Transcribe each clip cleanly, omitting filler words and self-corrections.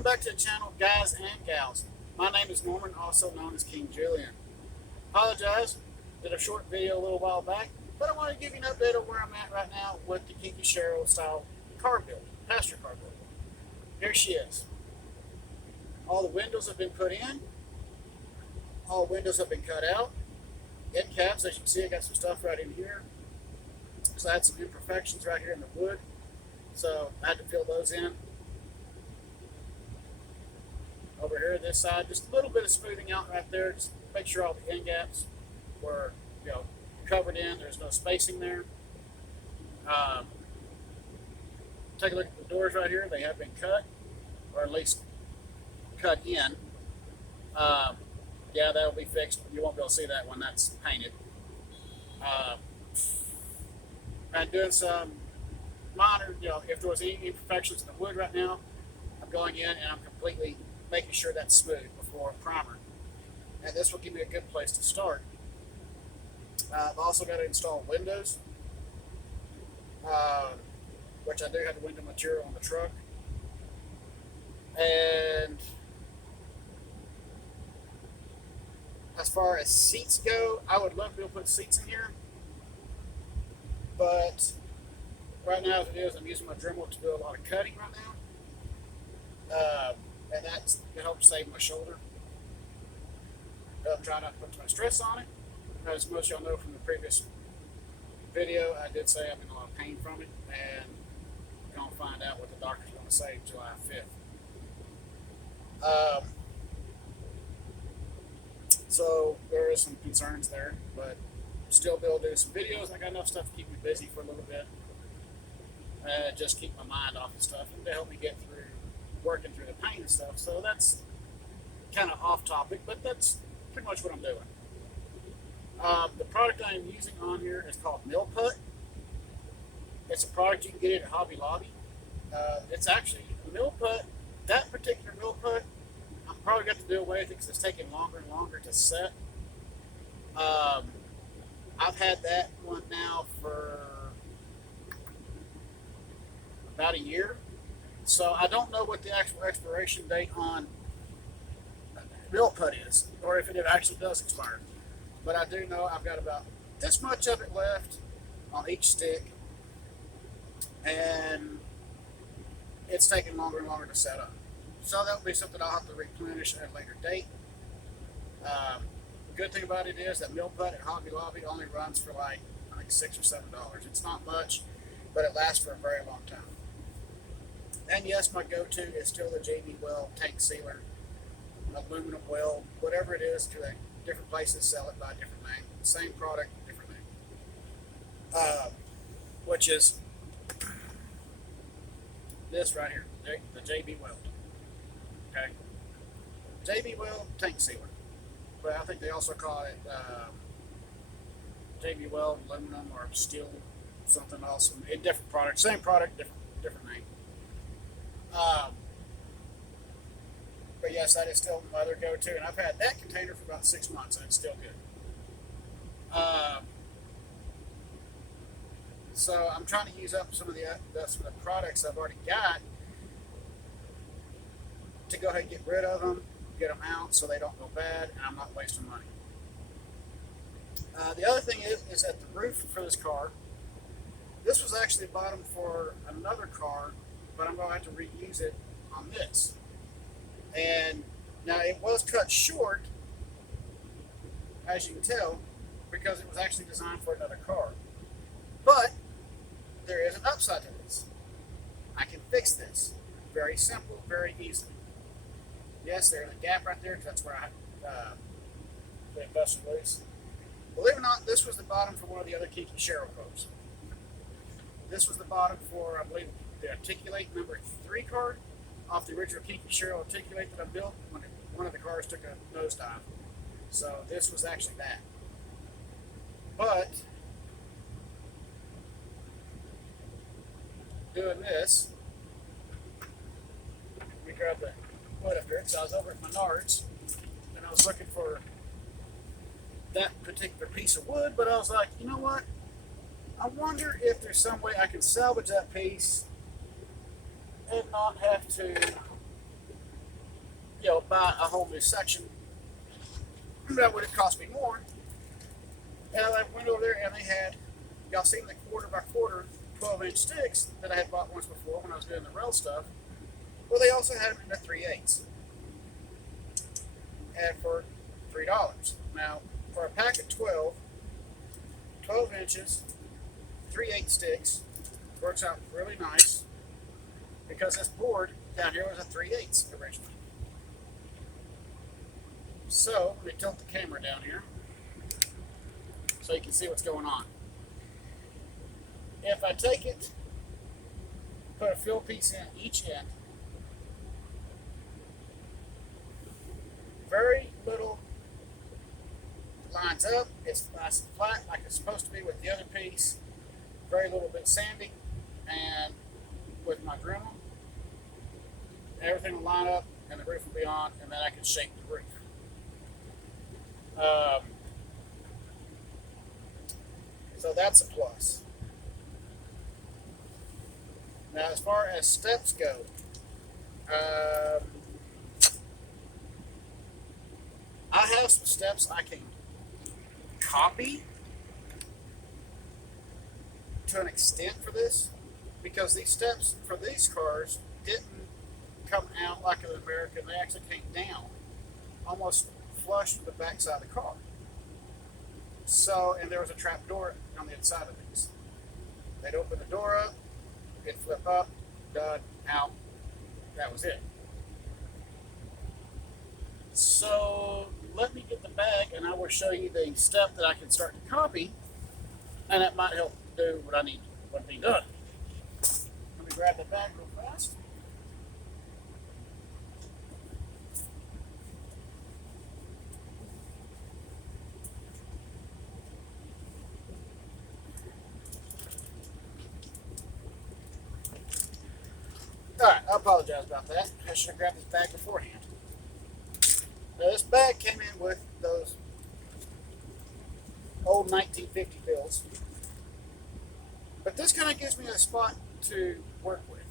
Welcome back to the channel, guys and gals. My name is Norman, also known as King Julian. Apologize, did a short video a little while back, but I want to give you an update on where I'm at right now with the kinki sharyo style car build, passenger car build. Here she is. All the windows have been put in. All windows have been cut out. End caps, as you can see, I got some stuff right in here. So I had some imperfections right here in the wood. So I had to fill those in. Over here, this side, just a little bit of smoothing out right there. Just make sure all the end gaps were, covered in. There's no spacing there. Take a look at the doors right here. They have been cut, or at least cut in. Yeah, that'll be fixed. You won't be able to see that when that's painted. I'm doing some minor, if there was any imperfections in the wood right now, I'm going in and I'm completely making sure that's smooth before primer. And this will give me a good place to start. I've also got to install windows, which I do have the window material on the truck. And as far as seats go, I would love to be able to put seats in here. But right now, as it is, I'm using my Dremel to do a lot of cutting right now. And that's to help save my shoulder. I'm trying not to put too much stress on it. As most of y'all know from the previous video, I did say I'm in a lot of pain from it. And we're going to find out what the doctor's going to say July 5th. So there is some concerns there, but still be able to do some videos. I got enough stuff to keep me busy for a little bit. Just keep my mind off of stuff and to help me get through working through the pain and stuff. So that's kind of off topic, but that's pretty much what I'm doing. The product I'm using on here is called Mill Put. It's a product you can get at Hobby Lobby. It's actually Mill Put. That particular Mill Put, I'm probably going to do away with it because it's taking longer and longer to set. I've had that one now for about a year. So I don't know what the actual expiration date on Mill Put is, or if it actually does expire. But I do know I've got about this much of it left on each stick, and it's taking longer and longer to set up. So that'll be something I'll have to replenish at a later date. The good thing about it is that Mill Put at Hobby Lobby only runs for like $6 or $7. It's not much, but it lasts for a very long time. And yes, my go-to is still the JB Weld tank sealer, aluminum weld, whatever it is. Different places sell it by a different name. Same product, different name. Which is this right here, the JB Weld. Okay, JB Weld tank sealer, but I think they also call it JB Weld aluminum or steel, something else. A different product, same product, different name. But yes, that is still my other go-to, and I've had that container for about 6 months, and it's still good. So I'm trying to use up some of the products I've already got to go ahead and get rid of them, get them out so they don't go bad, and I'm not wasting money. The other thing is that the roof for this car, this was actually bottom for another car, but I'm going to have to reuse it on this. And now it was cut short, as you can tell, because it was actually designed for another car. But there is an upside to this. I can fix this. Very simple, very easily. Yes, there's a gap right there because that's where I put it busted loose. Believe it or not, this was the bottom for one of the other kinki sharyo cars. This was the bottom for, I believe, the Articulate number 3 car off the original kinki sharyo Articulate that I built when one of the cars took a nosedive. So this was actually that. But doing this, let me grab the wood up here. So I was over at Menards and I was looking for that particular piece of wood, but I was like, you know what? I wonder if there's some way I can salvage that piece and not have to buy a whole new section. That would have cost me more. And I went over there and they had, y'all seen the quarter by quarter 12-inch sticks that I had bought once before when I was doing the rail stuff. Well, they also had them in the 3/8, and for $3. Now, for a pack of 12 inches, 3/8 sticks, works out really nice because this board down here was a 3/8 originally. So, let me tilt the camera down here so you can see what's going on. If I take it, put a fill piece in each end, very little lines up. It's nice and flat like it's supposed to be with the other piece. Very little bit sandy, and with my Dremel, everything will line up and the roof will be on, and then I can shape the roof. So that's a plus. Now, as far as steps go, I have some steps I can copy to an extent for this, because these steps for these cars didn't come out like an American. They actually came down almost flush with the backside of the car. So, and there was a trap door on the inside of these. They'd open the door up, it'd flip up, done, out. That was it. So let me get the bag and I will show you the step that I can start to copy, and that might help do what needs to be done. Let me grab the bag real fast. Alright, I apologize about that. I should have grabbed this bag beforehand. Now, this bag came in with those old 1950 bills. But this kind of gives me a spot to work with.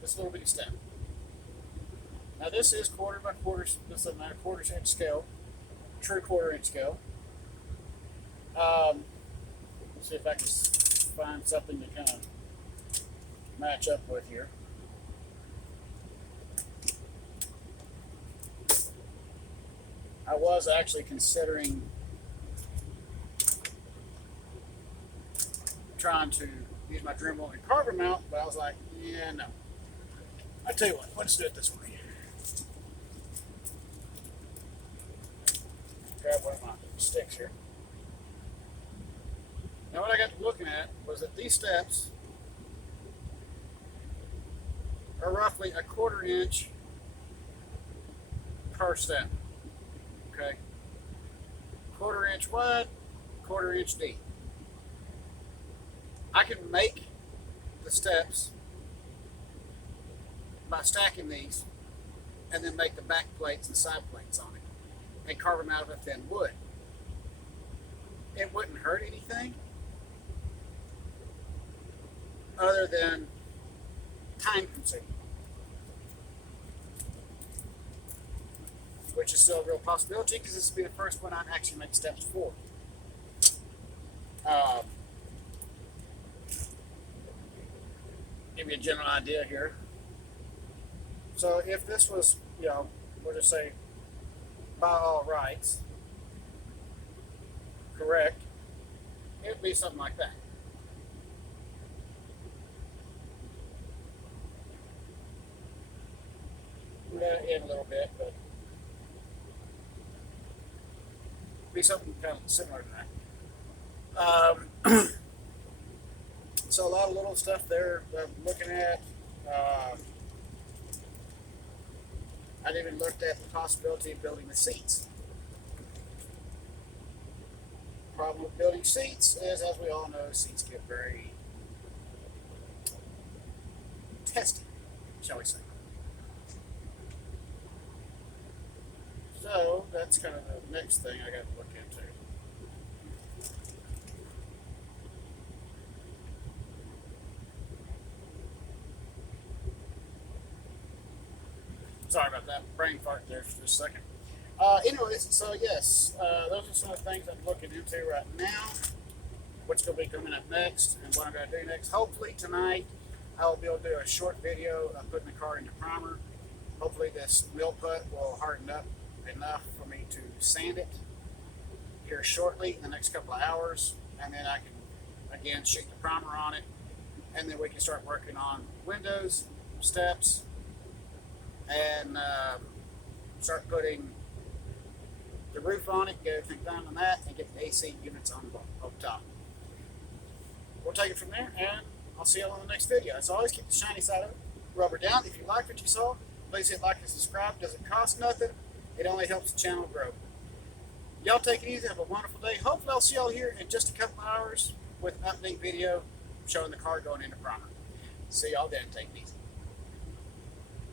This little bitty step. Now, this is quarter by quarter, this is a 1/4 inch scale, true 1/4 inch scale. Let's see if I can find something to kind of match up with here. I was actually considering trying to use my Dremel and carve them out, but I was like, yeah, no. I tell you what, let's do it this way. Grab one of my sticks here. Now, what I got to looking at was that these steps are roughly 1/4 inch per step. Okay, 1/4 inch wide, 1/4 inch deep. I can make the steps by stacking these and then make the back plates and side plates on it and carve them out of a thin wood. It wouldn't hurt anything other than time consuming, which is still a real possibility because this will be the first one I actually make steps for. Give you a general idea here. So if this was, we'll just say by all rights, correct, it would be something like that. Let it in a little bit, but be something kind of similar to that. So a lot of little stuff there that I'm looking at. I've even looked at the possibility of building the seats. The problem with building seats is, as we all know, seats get very testy, shall we say. So that's kind of the next thing I got to look into. Sorry about that. Brain fart there for just a second. Anyways, so yes, those are some of the things I'm looking into right now. What's going to be coming up next and what I'm going to do next. Hopefully tonight I'll be able to do a short video of putting the car into primer. Hopefully this mill putt will harden up enough for me to sand it here shortly in the next couple of hours, and then I can again shoot the primer on it, and then we can start working on windows, steps, and start putting the roof on it, get everything done on that, and get the AC units on top. We'll take it from there, and I'll see you all in the next video. As always, keep the shiny side up, rubber down. If you like what you saw, please hit like and subscribe. It doesn't cost nothing. It only helps the channel grow. Y'all take it easy. Have a wonderful day. Hopefully I'll see y'all here in just a couple of hours with an update video showing the car going into primer. See y'all then. Take it easy.